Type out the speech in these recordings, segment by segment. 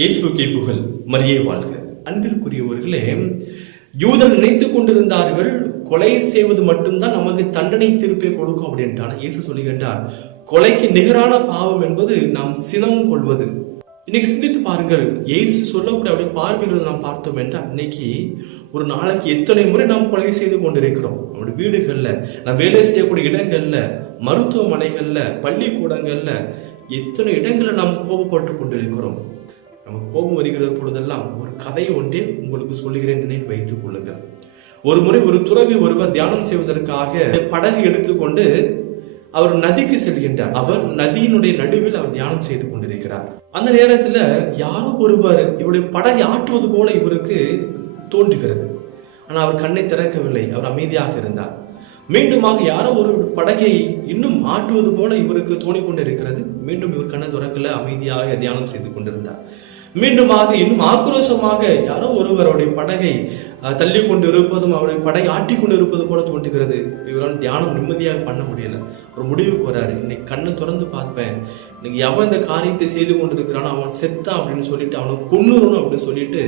இயேசுவுக்கே புகழ், மரியே வாழ்க. அன்பிற்குரியவர்களே, யூதர் நினைத்துக் கொண்டிருந்தார்கள் கொலை செய்வது மட்டும்தான் நமக்கு தண்டனை தீர்ப்பை கொடுக்கும் அப்படின்ட்டான. இயேசு சொல்லுகின்றார், கொலைக்கு நிகரான பாவம் என்பது நாம் சினம் கொள்வது. இன்னைக்கு சிந்தித்து பாருங்கள், இயேசு சொல்லக்கூடிய அப்படி பார்வையில் நாம் பார்த்தோம் என்றால், இன்னைக்கு ஒரு நாளைக்கு எத்தனை முறை நாம் கொலை செய்து கொண்டிருக்கிறோம். நம்முடைய வீடுகள்ல, நாம் வேலை செய்யக்கூடிய இடங்கள்ல, மருத்துவமனைகள்ல, பள்ளிக்கூடங்கள்ல, எத்தனை இடங்கள்ல நாம் கோபப்பட்டு கொண்டிருக்கிறோம். நம்ம கோபம் வருகிற பொழுதெல்லாம் ஒரு கதை ஒன்றே உங்களுக்கு சொல்லுகிறேன், நினைவு வைத்துக் கொள்ளுங்கள். ஒரு முறை ஒரு துறவி ஒருவர் தியானம் செய்வதற்காக படகு எடுத்துக்கொண்டு அவர் நதிக்கு செல்கின்றார். அவர் நதியினுடைய நடுவில் அவர் தியானம் செய்து கொண்டிருக்கிறார். அந்த நேரத்துல யாரோ ஒருவர் இவருடைய படகை ஆற்றுவது போல இவருக்கு தோன்றுகிறது. ஆனால் அவர் கண்ணை திறக்கவில்லை, அவர் அமைதியாக இருந்தார். மீண்டுமாக யாரோ ஒரு படகை இன்னும் ஆட்டுவது போல இவருக்கு தோணிக்கொண்டிருக்கிறது. மீண்டும் இவர் கண்ணை திறக்கல, அமைதியாக தியானம் செய்து கொண்டிருந்தார். மீண்டுமாக இன்னும் ஆக்ரோஷமாக யாரோ ஒருவருடைய படகை தள்ளி கொண்டு இருப்பதும் அவருடைய படகை ஆட்டி கொண்டு இருப்பது போல தோன்றுகிறது. இவரால் தியானம் நிம்மதியாக பண்ண முடியல. ஒரு முடிவுக்கு வராரு, இன்னைக்கு கண்ணை திறந்து பார்ப்பேன், இன்னைக்கு எவன் இந்த காரியத்தை செய்து கொண்டிருக்கிறானோ அவன் செத்தான் அப்படின்னு சொல்லிட்டு அவனை கொன்னுறணும் அப்படின்னு சொல்லிட்டு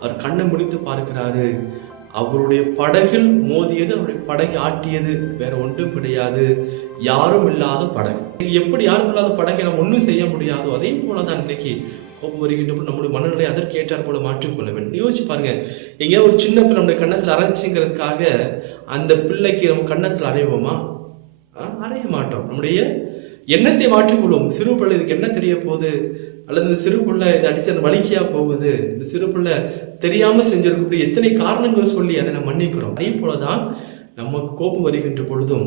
அவர் கண்ணை முடித்து பார்க்கிறாரு. அவருடைய படகில் மோதியது, அவருடைய படகை ஆட்டியது வேற ஒன்றும் கிடையாது, யாரும் இல்லாத படகு. எப்படி யாரும் இல்லாத படகை நம்ம ஒன்றும் செய்ய முடியாதோ அதே போலதான் இன்னைக்கு கோபம் வருகின்ற நம்முடைய மனநிலை அதற்கேற்றார் போல மாற்றிக்கொள்ள வேண்டும். யோசிச்சு பாருங்க, எங்கேயா ஒரு சின்ன பிள்ளை நம்முடைய கண்ணத்தில் அரைஞ்சுங்கிறதுக்காக அந்த பிள்ளைக்கு நம்ம கண்ணத்தில் அறைவோமா? அறைய மாட்டோம். நம்முடைய எண்ணத்தை மாற்றிக்கொள்வோம். சிறு பிள்ளை இதுக்கு என்ன தெரிய போகுது, அல்லது இந்த சிறு பிள்ளை இதை அடிச்சு அந்த வலிக்கையா போகுது, இந்த சிறு பிள்ளை தெரியாம செஞ்சிருக்க எத்தனை காரணங்கள் சொல்லி அதை நம்ம மன்னிக்கிறோம். அதே போலதான் நமக்கு கோபம் வருகின்ற பொழுதும்